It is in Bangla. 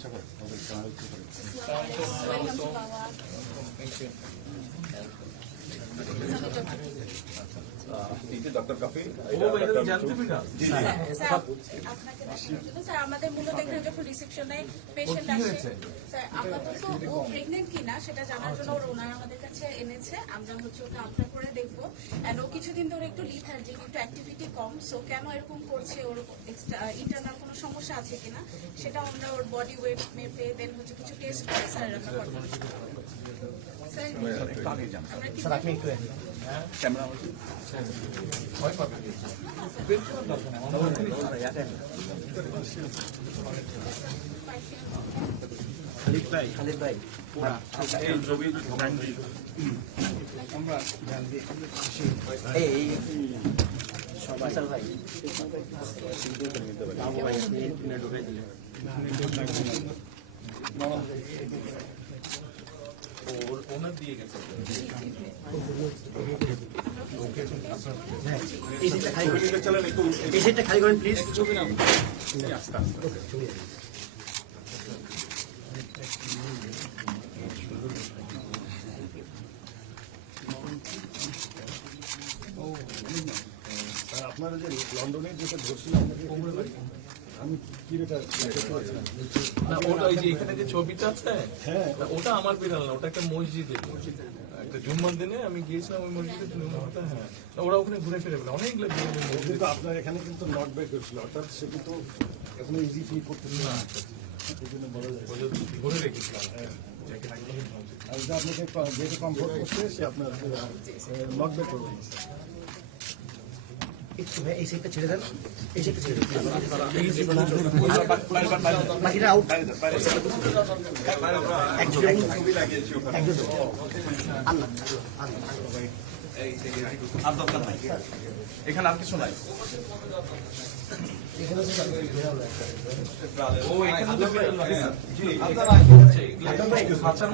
Thank you. Doctor Kafi sir, আপনাকে দেখানোর জন্য, স্যার, আমাদের মূলত এখানে যখন রিসেপশনে পেশেন্ট আসে স্যার আপাতত ও প্রেগনেন্ট কিনা সেটা জানার জন্য ওর ওনার আমাদের কাছে এনেছে। আমরা হচ্ছে ওটা আলট্রা করে দেখব। এন্ড ও কিছুদিন ধরে একটু লিথার্জিক একটু অ্যাক্টিভিটি কম। সো কেন এরকম করছে? ওর ইন্টারনাল কোনো সমস্যা আছে কিনা? সেটা আমরা ওর বডি ওয়েট মেপে দেন হচ্ছে কিছু টেস্ট করে স্যার আমরা আপনি একটু ক্যামেরা খালিদ ভাই খালিদ ভাই এই এই ফয়সাল ভাই ভাই ঢুকাই করেন প্লিজ আর আপনারা যে লন্ডনের যেটা ধরছিলাম না? ওটা ওই যে এখানে যে ছবিটা আছে হ্যাঁ। ওটা আমার বিড়াল না ওটা একটা মসজিদে একটা জুম্মার দিনে আমি গিয়েছিলাম ওই মসজিদে হ্যাঁ। ওরা ওখানে ঘুরে ফিরে অনেকগুলো। কিন্তু আপনার এখানে কিন্তু নট ব্যাক করছিল অর্থাৎ সে কিন্তু এখন ইজি ফিল করতেছে না। ধরে রেখেছিলাম যাকে নাকি মসজিদ। আর যে আপনাকে যেটা কমফোর্ট করছে সে আপনার নট ব্যাক করবে। একটু ভাই এই সিটটা ছেড়ে দেন এই সিটটা ছেড়ে দেন। বাকিটা আউট একজন একজন একজন আল্লাহ আল্লাহ। আর দরকার নাই। এখানে আর কিছু নাই। ও এখানে